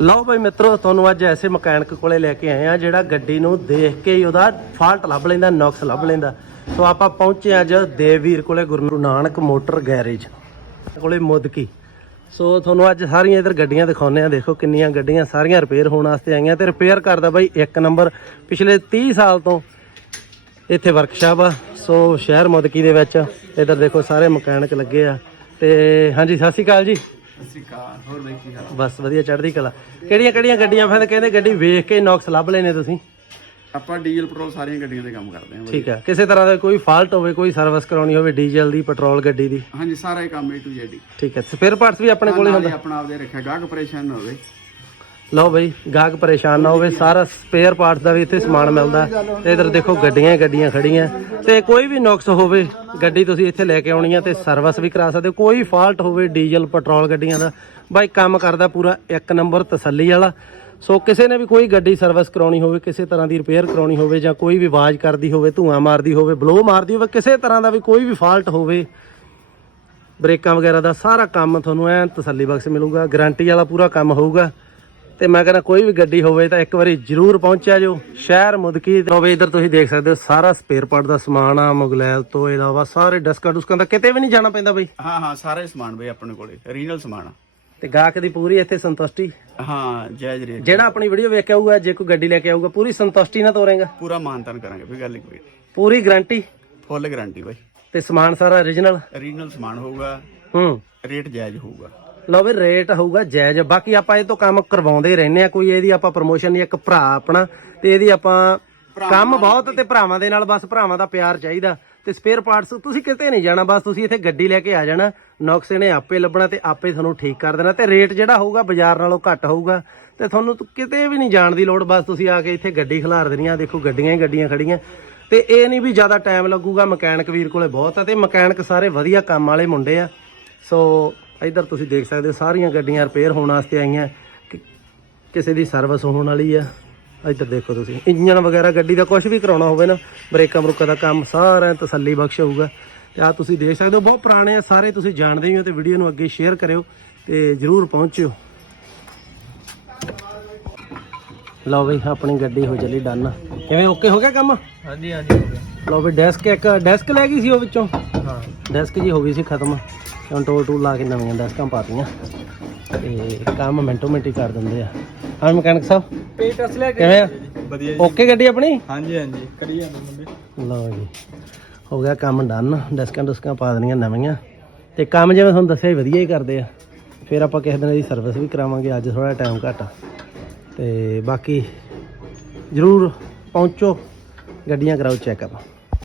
ਲਓ ਭਾਈ ਮਿੱਤਰੋ, ਤੁਹਾਨੂੰ ਅੱਜ ਐਸੇ ਮਕੈਨਿਕ ਕੋਲੇ ਲੈ ਕੇ ਆਏ ਆ ਜਿਹੜਾ ਗੱਡੀ ਨੂੰ ਦੇਖ ਕੇ ਹੀ ਉਹਦਾ ਫਾਲਟ ਲੱਭ ਲੈਂਦਾ, ਨੁਕਸ ਲੱਭ ਲੈਂਦਾ। ਸੋ ਆਪਾਂ ਪਹੁੰਚੇ ਅੱਜ ਦੇਵਵੀਰ ਕੋਲੇ, ਗੁਰੂ ਨਾਨਕ ਮੋਟਰ ਗੈਰੇਜ ਕੋਲੇ ਮੁੱਦਕੀ। ਸੋ ਤੁਹਾਨੂੰ ਅੱਜ ਸਾਰੀਆਂ ਇਧਰ ਗੱਡੀਆਂ ਦਿਖਾਉਂਦੇ ਆ ਦੇਖੋ ਕਿੰਨੀਆਂ ਗੱਡੀਆਂ ਸਾਰੀਆਂ ਰਿਪੇਅਰ ਹੋਣ ਵਾਸਤੇ ਆਈਆਂ ਤੇ ਰਿਪੇਅਰ ਕਰਦਾ ਬਾਈ ਇੱਕ ਨੰਬਰ ਪਿਛਲੇ 30 ਸਾਲ ਤੋਂ ਇੱਥੇ ਵਰਕਸ਼ਾਪ ਆ। ਸੋ ਸ਼ਹਿਰ ਮੁਦਕੀ ਦੇ ਵਿੱਚ, ਇਧਰ ਦੇਖੋ ਸਾਰੇ ਮਕੈਨਿਕ ਲੱਗੇ ਆ ਤੇ ਹਾਂਜੀ, ਸਤਿ ਸ਼੍ਰੀ ਅਕਾਲ ਜੀ। ਸਿਕਾਰ ਹੋਰ ਬਈ ਕੀ ਹਾਲ ਬਸ ਵਧੀਆ ਚੜ੍ਹਦੀ ਕਲਾ। ਕਿਹੜੀਆਂ ਕਿਹੜੀਆਂ ਗੱਡੀਆਂ? ਫਿਰ ਕਹਿੰਦੇ ਗੱਡੀ ਵੇਖ ਕੇ ਨੌਕਸ ਲੱਭ ਲੈਨੇ ਤੁਸੀਂ। ਆਪਾਂ ਡੀਜ਼ਲ ਪੈਟਰੋਲ ਸਾਰੀਆਂ ਗੱਡੀਆਂ ਤੇ ਕੰਮ ਕਰਦੇ ਹਾਂ ਬਈ। ਠੀਕ ਹੈ। ਕਿਸੇ ਤਰ੍ਹਾਂ ਦਾ ਕੋਈ ਫਾਲਟ ਹੋਵੇ ਕੋਈ ਸਰਵਿਸ ਕਰਾਉਣੀ ਹੋਵੇ ਡੀਜ਼ਲ ਦੀ ਪੈਟਰੋਲ ਗੱਡੀ ਦੀ। ਹਾਂਜੀ ਸਾਰਾ ਹੀ ਕੰਮ A to Z ਹੀ। ਠੀਕ ਹੈ। ਸਪੇਅਰ ਪਾਰਟਸ ਵੀ ਆਪਣੇ ਕੋਲੇ ਨਾਲੇ ਆਪਣਾ ਆਪਦੇ ਰੱਖਿਆ ਗਾਹਕ ਪਰੇਸ਼ਾਨ ਨਾ ਹੋਵੇ। ਲਓ ਬਈ, ਗਾਹਕ ਪਰੇਸ਼ਾਨ ਨਾ ਹੋਵੇ, ਸਾਰਾ ਸਪੇਅਰ ਪਾਰਟਸ ਦਾ ਵੀ ਇੱਥੇ ਸਮਾਨ ਮਿਲਦਾ। ਤੇ ਇਧਰ ਦੇਖੋ, ਗੱਡੀਆਂ ਹੀ ਗੱਡੀਆਂ ਖੜੀਆਂ। ਤੇ ਕੋਈ ਵੀ ਨੁਕਸ ਹੋਵੇ, ਗੱਡੀ ਤੁਸੀਂ ਇੱਥੇ ਲੈ ਕੇ ਆਉਣੀ ਆ ਤੇ ਸਰਵਿਸ ਵੀ ਕਰਾ ਸਕਦੇ ਹੋ। ਕੋਈ ਫਾਲਟ ਹੋਵੇ ਡੀਜ਼ਲ, ਪੈਟਰੋਲ ਗੱਡੀਆਂ ਦਾ, ਬਾਈ ਕੰਮ ਕਰਦਾ ਪੂਰਾ ਇੱਕ ਨੰਬਰ ਤਸੱਲੀ ਵਾਲਾ। ਸੋ ਕਿਸੇ ਨੇ ਵੀ ਕੋਈ ਗੱਡੀ ਸਰਵਿਸ ਕਰਾਉਣੀ ਹੋਵੇ, ਕਿਸੇ ਤਰ੍ਹਾਂ ਦੀ ਰਿਪੇਅਰ ਕਰਾਉਣੀ ਹੋਵੇ ਜਾਂ ਕੋਈ ਵੀ ਆਵਾਜ਼ ਕਰਦੀ ਹੋਵੇ, ਧੂਆਂ ਮਾਰਦੀ ਹੋਵੇ ਬਲੋ ਮਾਰਦੀ ਹੋਵੇ, ਕਿਸੇ ਤਰ੍ਹਾਂ ਦਾ ਵੀ ਕੋਈ ਵੀ ਫਾਲਟ ਹੋਵੇ, ਬ੍ਰੇਕਾਂ ਵਗੈਰਾ ਦਾ ਸਾਰਾ ਕੰਮ ਤੁਹਾਨੂੰ ਐ ਤਸੱਲੀ ਬਖਸ਼ ਮਿਲੂਗਾ ਗਾਰੰਟੀ ਵਾਲਾ ਪੂਰਾ ਕੰਮ ਹੋਊਗਾ। ਤੇ ਮੈਂ ਕਹਿੰਦਾ ਕੋਈ ਵੀ ਗੱਡੀ ਹੋਵੇ ਤਾਂ ਇੱਕ ਵਾਰੀ ਜ਼ਰੂਰ ਪਹੁੰਚਿਆ ਜੋ। ਸ਼ਹਿਰ ਮੁਦਕੀ ਹੋਵੇ ਇਧਰ ਤੁਸੀਂ ਦੇਖ ਸਕਦੇ ਹੋ ਸਾਰਾ ਸਪੇਅਰ ਪਾਰਟ ਦਾ ਸਮਾਨ ਆ ਮੁਗਲੈਲ ਤੋਂ ਇਲਾਵਾ ਸਾਰੇ ਡਸਕਾਂ ਡੁਸਕਾਂ ਦਾ ਕਿਤੇ ਵੀ ਨਹੀਂ ਜਾਣਾ ਪੈਂਦਾ ਬਈ। ਹਾਂ ਹਾਂ ਸਾਰਾ ਹੀ ਸਮਾਨ ਬਈ ਆਪਣੇ ਕੋਲੇ ਓਰੀਜਨਲ ਸਮਾਨ ਆ। ਤੇ ਗਾਹਕ ਦੀ ਪੂਰੀ ਇੱਥੇ ਸੰਤੁਸ਼ਟੀ। ਹਾਂ ਜਾਇਜ਼ ਰੇਟ ਜਿਹੜਾ ਆਪਣੀ ਵੀਡੀਓ ਵੇਖ ਕੇ ਆਊਗਾ ਜੇ ਕੋਈ ਗੱਡੀ ਲੈ ਕੇ ਆਊਗਾ ਪੂਰੀ ਸੰਤੁਸ਼ਟੀ ਨਾਲ ਤੋਰੇਗਾ। ਪੂਰਾ ਮਾਨਤਾਨ ਕਰਾਂਗੇ ਕੋਈ ਗੱਲ ਨਹੀਂ ਕੋਈ ਪੂਰੀ ਗਾਰੰਟੀ ਫੁੱਲ ਗਾਰੰਟੀ ਬਈ। ਤੇ ਸਮਾਨ ਸਾਰਾ origignal ਓਰੀਜਨਲ ਸਮਾਨ ਹੋਊਗਾ। ਹੂੰ। ਰੇਟ ਜਾਇਜ਼ ਹੋਊਗਾ। ਲਓ ਵੀ ਰੇਟ ਹੋਊਗਾ ਜਾਇਜ਼। ਬਾਕੀ ਆਪਾਂ ਇਹ ਤੋਂ ਕੰਮ ਕਰਵਾਉਂਦੇ ਰਹਿੰਦੇ ਆ ਕੋਈ ਇਹਦੀ ਆਪਾਂ ਪ੍ਰਮੋਸ਼ਨ ਨਹੀਂ ਇੱਕ ਭਰਾ ਆਪਣਾ ਤੇ ਇਹਦੀ ਆਪਾਂ ਕੰਮ ਬਹੁਤ ਤੇ ਭਰਾਵਾਂ ਦੇ ਨਾਲ ਬਸ ਭਰਾਵਾਂ ਦਾ ਪਿਆਰ ਚਾਹੀਦਾ। ਤੇ ਸਪੇਅਰ ਪਾਰਟਸ ਤੁਸੀਂ ਕਿਤੇ ਨਹੀਂ ਜਾਣਾ ਬਸ ਤੁਸੀਂ ਇੱਥੇ ਗੱਡੀ ਲੈ ਕੇ ਆ ਜਾਣਾ। ਨੁਕਸ ਇਹਨੇ ਆਪੇ ਲੱਭਣਾ ਤੇ ਆਪੇ ਤੁਹਾਨੂੰ ਠੀਕ ਕਰ ਦੇਣਾ। ਤੇ ਰੇਟ ਜਿਹੜਾ ਹੋਊਗਾ ਬਾਜ਼ਾਰ ਨਾਲੋਂ ਘੱਟ ਹੋਊਗਾ। ਤੇ ਤੁਹਾਨੂੰ ਕਿਤੇ ਵੀ ਨਹੀਂ ਜਾਣ ਦੀ ਲੋੜ ਬਸ ਤੁਸੀਂ ਆ ਕੇ ਇੱਥੇ ਗੱਡੀ ਖਿਲਾਰ ਦੇਣੀ ਆ ਦੇਖੋ ਗੱਡੀਆਂ ਹੀ ਗੱਡੀਆਂ ਖੜੀਆਂ। ਤੇ ਇਹ ਨਹੀਂ ਵੀ ਜ਼ਿਆਦਾ ਟਾਈਮ ਲੱਗੂਗਾ। ਮਕੈਨਿਕ ਵੀਰ ਕੋਲੇ ਬਹੁਤ ਆ ਤੇ ਮਕੈਨਿਕ ਸਾਰੇ ਵਧੀਆ ਕੰਮ ਵਾਲੇ ਮੁੰਡੇ ਆ। ਸੋ ਇੱਧਰ ਤੁਸੀਂ ਦੇਖ ਸਕਦੇ ਹੋ ਸਾਰੀਆਂ ਗੱਡੀਆਂ ਰਿਪੇਅਰ ਹੋਣ ਵਾਸਤੇ ਆਈਆਂ। ਕਿਸੇ ਦੀ ਸਰਵਿਸ ਹੋਣ ਵਾਲੀ ਆ। ਇੱਧਰ ਦੇਖੋ ਤੁਸੀਂ ਇੰਜਨ ਵਗੈਰਾ ਗੱਡੀ ਦਾ ਕੁਝ ਵੀ ਕਰਾਉਣਾ ਹੋਵੇ ਨਾ ਬ੍ਰੇਕਾਂ ਬਰੂਕਾਂ ਦਾ ਕੰਮ ਸਾਰਾ ਤਸੱਲੀ ਬਖਸ਼ ਹੋਊਗਾ। ਤੇ ਆ ਤੁਸੀਂ ਦੇਖ ਸਕਦੇ ਹੋ ਬਹੁਤ ਪੁਰਾਣੇ ਆ ਸਾਰੇ ਤੁਸੀਂ ਜਾਣਦੇ ਹੀ ਹੋ ਤੇ ਵੀਡੀਓ ਨੂੰ ਅੱਗੇ ਸ਼ੇਅਰ ਕਰਿਓ ਤੇ ਜਰੂਰ ਪਹੁੰਚਿਓ। ਲਓ ਬਈ ਆਪਣੀ ਗੱਡੀ ਹੋ ਚੱਲੀ ਡਨ ਕਿਵੇਂ ਓਕੇ ਹੋ ਗਿਆ ਕੰਮ? ਹਾਂਜੀ ਹਾਂਜੀ ਹੋ ਗਿਆ। ਲਓ ਵੀ ਡੈਸਕ ਇੱਕ ਡੈਸਕ ਲੈ ਗਈ ਸੀ ਉਹ ਵਿੱਚੋਂ? ਹਾਂ। ਡੈਸਕ ਜੀ ਹੋ ਗਈ ਸੀ ਖਤਮ। ਹੁਣ ਟੋਲ ਲਾ ਕੇ ਨਵੀਆਂ ਡੈਸਕਾਂ ਪਾਤੀਆਂ। ਤੇ ਕੰਮ ਮਿੰਟੋ ਮਿੰਟ ਕਰ ਦਿੰਦੇ ਆ। ਹਾਂ ਮਕੈਨਿਕ ਸਾਹਿਬ। ਪੇਟਸ ਲੈ ਕਿਵੇਂ ਆ? ਵਧੀਆ ਓਕੇ ਗੱਡੀ ਆਪਣੀ? ਹਾਂਜੀ ਹਾਂਜੀ। ਕਰੀ ਜਾਂਦੇ ਮੁੰਡੇ। ਲਓ ਜੀ। ਹੋ ਗਿਆ ਕੰਮ ਡਨ ਡੈਸਕਾਂ ਡੁਸਕਾਂ ਪਾ ਦੇਣੀਆਂ ਨਵੀਆਂ। ਤੇ ਕੰਮ ਜਿਵੇਂ ਤੁਹਾਨੂੰ ਦੱਸਿਆ ਸੀ ਵਧੀਆ ਹੀ ਕਰਦੇ ਆ। ਫਿਰ ਆਪਾਂ ਕਿਸੇ ਦਿਨ ਇਹਦੀ ਸਰਵਿਸ ਵੀ ਕਰਾਵਾਂਗੇ। ਅੱਜ ਥੋੜਾ ਟਾਈਮ ਘੱਟ ਆ। ਤੇ ਬਾਕੀ ਜਰੂਰ ਪਹੁੰਚੋ। ਗੱਡੀਆਂ ਕਰਾਓ ਚੈੱਕਅਪ